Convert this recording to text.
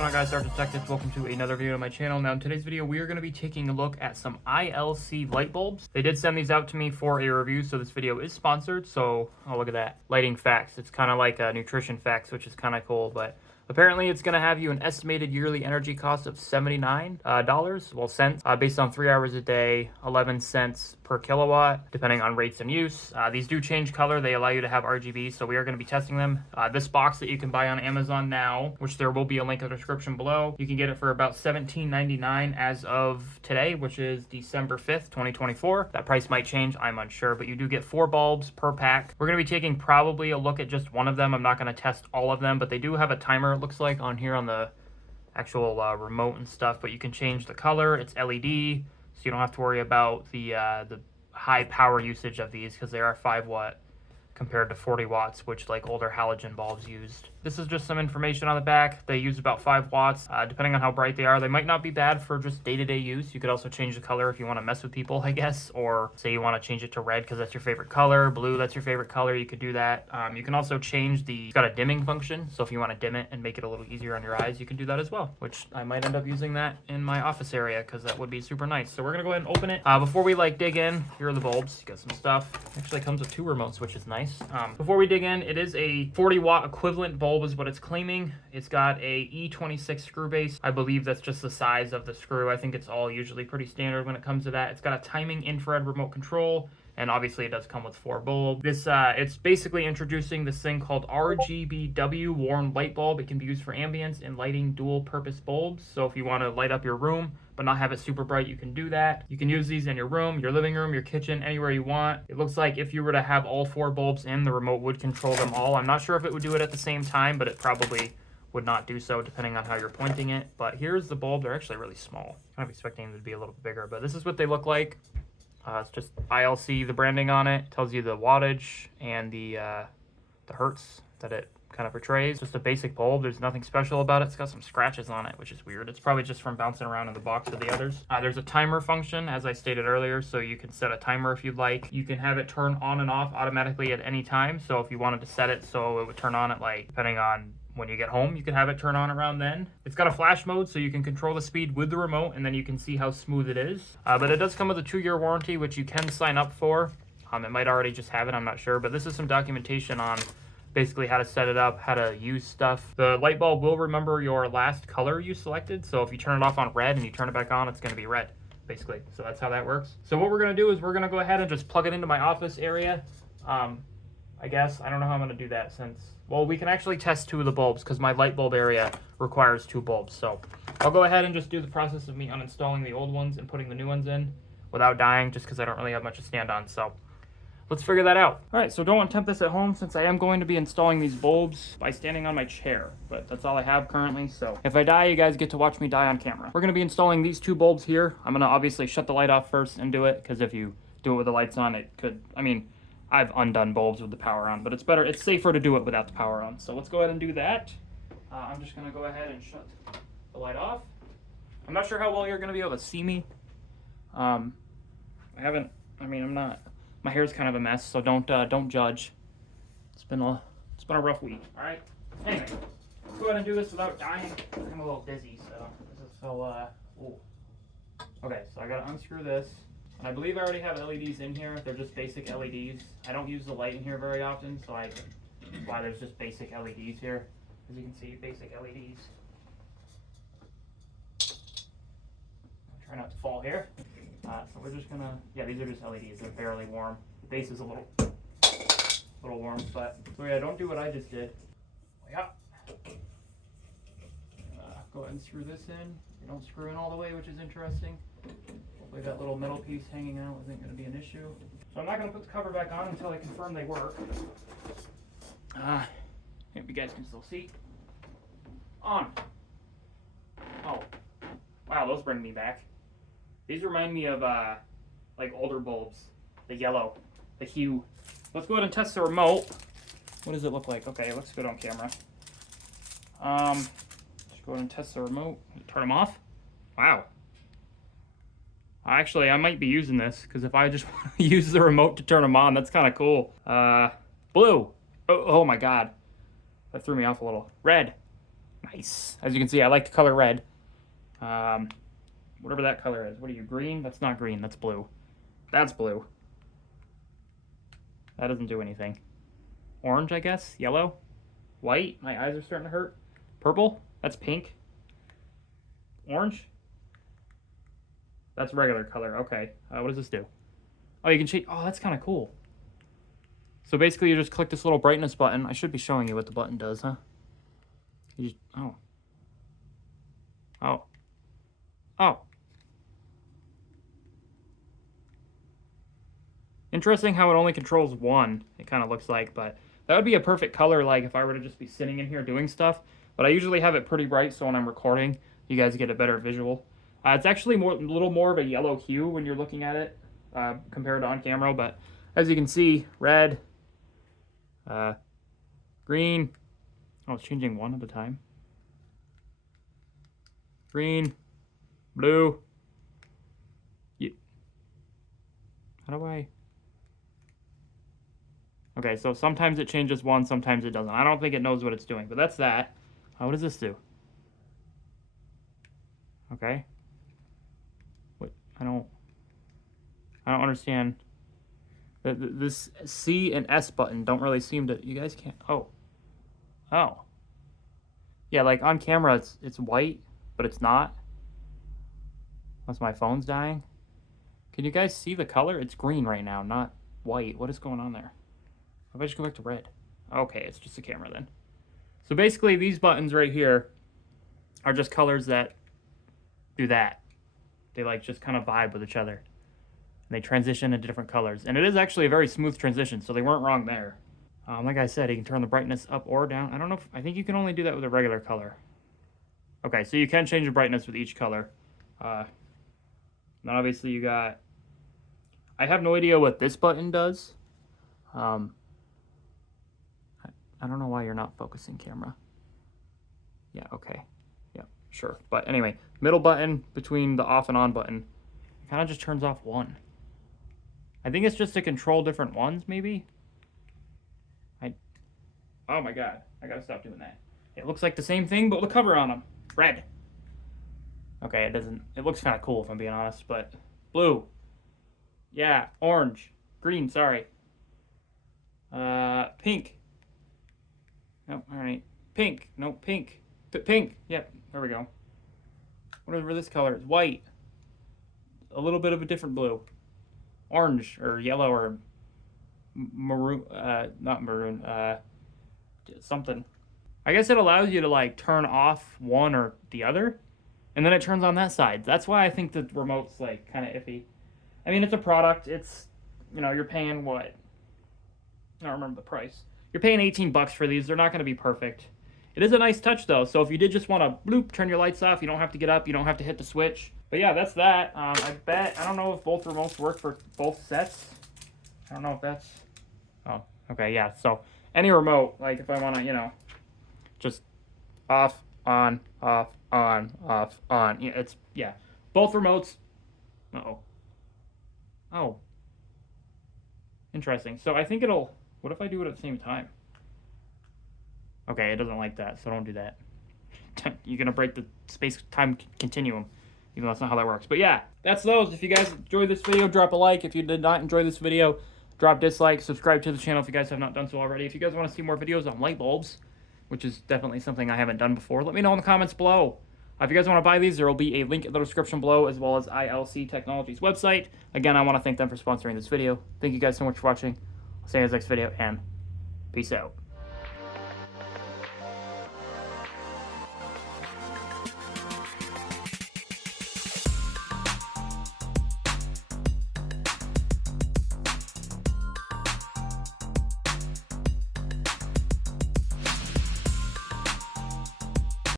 going on, guys? SargeantsTechTips. Welcome to another video on my channel. Now in today's video we are going to be taking a look at some iLC light bulbs. They did send these out to me for a review, so this video is sponsored. So oh, look at that, lighting facts. It's kind of like a nutrition facts, which is kind of cool, but apparently it's going to have you an estimated yearly energy cost of $79 cents, based on 3 hours a day, 11 cents per kilowatt, depending on rates and use. These do change color. They allow you to have RGB, so we are going to be testing them. This box that you can buy on Amazon now, which there will be a link in the description below, you can get it for about $17.99 as of today, which is December 5th, 2024. That price might change, I'm unsure, but you do get 4 bulbs per pack. We're going to be taking probably a look at just one of them. I'm not going to test all of them, but they do have a timer, it looks like, on here on the actual remote and stuff, but you can change the color. It's LED, so you don't have to worry about the high power usage of these, because they are 5 watt compared to 40 watts, which like older halogen bulbs used. This is just some information on the back. They use about 5 watts, depending on how bright they are. They might not be bad for just day-to-day use. You could also change the color if you want to mess with people, I guess, or say you want to change it to red because that's your favorite color, blue, that's your favorite color, you could do that. You can also change it's got a dimming function, so if you want to dim it and make it a little easier on your eyes, you can do that as well, which I might end up using that in my office area because that would be super nice. So we're gonna go ahead and open it. Before we dig in, here are the bulbs. You got some stuff. Actually comes with 2 remotes, which is nice. Before we dig in, it is a 40 watt equivalent bulb is what it's claiming. It's got a E26 screw base. I believe that's just the size of the screw. I think it's all usually pretty standard when it comes to that. It's got a timing infrared remote control, and obviously it does come with 4 bulbs. It's basically introducing this thing called RGBW warm light bulb. It can be used for ambience and lighting dual purpose bulbs. So if you want to light up your room but not have it super bright, you can do that. You can use these in your room, your living room, your kitchen, anywhere you want. It looks like if you were to have all 4 bulbs in, the remote would control them all. I'm not sure if it would do it at the same time, but it probably would not do so depending on how you're pointing it. But here's the bulb. They're actually really small. Kind of expecting them to be a little bit bigger, but this is what they look like. It's just iLC, the branding on it. Tells you the wattage and the hertz that it kind of portrays. Just a basic bulb. There's nothing special about it. It's got some scratches on it, which is weird. It's probably just from bouncing around in the box of the others. There's a timer function, as I stated earlier, so you can set a timer if you'd like. You can have it turn on and off automatically at any time. So if you wanted to set it so it would turn on at, like, depending on when you get home, you can have it turn on around then. It's got a flash mode, so you can control the speed with the remote, and then you can see how smooth it is. But it does come with a 2-year warranty, which you can sign up for. It might already just have it, I'm not sure, but this is some documentation on basically how to set it up, how to use stuff. The light bulb will remember your last color you selected, so if you turn it off on red and you turn it back on, it's going to be red, basically. So that's how that works. So what we're going to do is we're going to go ahead and just plug it into my office area. I guess, I don't know how I'm going to do that since, well, we can actually test 2 of the bulbs because my light bulb area requires 2 bulbs. So I'll go ahead and just do the process of me uninstalling the old ones and putting the new ones in without dying, just because I don't really have much to stand on. So let's figure that out. All right, so don't attempt this at home since I am going to be installing these bulbs by standing on my chair, but that's all I have currently. So if I die, you guys get to watch me die on camera. We're gonna be installing these 2 bulbs here. I'm gonna obviously shut the light off first and do it, because if you do it with the lights on, it could, I mean, I've undone bulbs with the power on, but it's safer to do it without the power on. So let's go ahead and do that. I'm just gonna go ahead and shut the light off. I'm not sure how well you're gonna be able to see me. I'm not, my hair's kind of a mess, so don't judge. It's been a rough week. All right. Anyway, let's go ahead and do this without dying. I'm a little dizzy, ooh. Okay, so I gotta unscrew this. And I believe I already have LEDs in here. They're just basic LEDs. I don't use the light in here very often, so that's why there's just basic LEDs here. As you can see, basic LEDs. I'll try not to fall here. So we're just gonna, yeah, these are just LEDs. They're barely warm. The base is a little warm, but so yeah, don't do what I just did. Yeah. Go ahead and screw this in. You don't screw in all the way, which is interesting. Hopefully that little metal piece hanging out isn't going to be an issue. So I'm not going to put the cover back on until I confirm they work. Maybe you guys can still see. On. Oh. Wow, those bring me back. These remind me of like older bulbs. The yellow. The hue. Let's go ahead and test the remote. What does it look like? Okay, it looks good on camera. Just go ahead and test the remote. Turn them off. Wow. Actually, I might be using this, because if I just want to use the remote to turn them on, that's kind of cool. Blue. Oh my god. That threw me off a little. Red. Nice. As you can see, I like the color red. Whatever that color is. What are you, green? That's not green, that's blue. That's blue. That doesn't do anything. Orange, I guess? Yellow? White? My eyes are starting to hurt. Purple? That's pink. Orange? That's regular color. Okay. What does this do? Oh, you can change. Oh, that's kind of cool. So basically, you just click this little brightness button. I should be showing you what the button does, huh? You just, oh. Oh. Oh. Interesting how it only controls one, it kind of looks like, but that would be a perfect color, like, if I were to just be sitting in here doing stuff. But I usually have it pretty bright, so when I'm recording, you guys get a better visual. It's actually a little more of a yellow hue when you're looking at it compared to on camera, but as you can see, red, green. Oh, it's changing one at a time. Green, blue. Yeah. How do I... Okay, so sometimes it changes one, sometimes it doesn't. I don't think it knows what it's doing, but that's that. What does this do? Okay. What? I don't understand. This C and S button don't really seem to... You guys can't... Oh. Oh. Yeah, like on camera it's white, but it's not. Unless my phone's dying. Can you guys see the color? It's green right now, not white. What is going on there? If I just go back to red. Okay, it's just a camera then. So basically these buttons right here are just colors that do that. They like just kind of vibe with each other. And they transition into different colors. And it is actually a very smooth transition, so they weren't wrong there. Like I said, you can turn the brightness up or down. I don't know if, I think you can only do that with a regular color. Okay, so you can change the brightness with each color. Then obviously you got, I have no idea what this button does. I don't know why you're not focusing, camera. Yeah, okay. Yeah, sure. But anyway, middle button between the off and on button, it kind of just turns off one. I think it's just to control different ones, maybe? Oh my god, I gotta stop doing that. It looks like the same thing, but with a cover on them. Red. Okay, it doesn't, it looks kind of cool if I'm being honest, but blue. Yeah, orange. Green, sorry. Pink. No, alright. Pink. No, pink. Pink. Yep, there we go. Whatever this color is. White. A little bit of a different blue. Orange, or yellow, or maroon, not maroon, something. I guess it allows you to like turn off one or the other, and then it turns on that side. That's why I think the remote's like kind of iffy. I mean, it's a product. It's, you know, you're paying what? I don't remember the price. You're paying 18 bucks for these. They're not going to be perfect. It is a nice touch though. So if you did just want to bloop, turn your lights off, you don't have to get up. You don't have to hit the switch. But yeah, that's that. I don't know if both remotes work for both sets. I don't know if that's, oh, okay, yeah. So any remote, like if I want to, you know, just off, on, off, on, off, on. Yeah, it's, yeah. Both remotes. Uh-oh. Oh. Interesting. So I think it'll, what if I do it at the same time? Okay, it doesn't like that, so don't do that. You're going to break the space-time continuum, even though that's not how that works. But yeah, that's those. If you guys enjoyed this video, drop a like. If you did not enjoy this video, drop dislike. Subscribe to the channel if you guys have not done so already. If you guys want to see more videos on light bulbs, which is definitely something I haven't done before, let me know in the comments below. If you guys want to buy these, there will be a link in the description below, as well as iLC Technology's website. Again, I want to thank them for sponsoring this video. Thank you guys so much for watching. I'll see you in the next video, and peace out.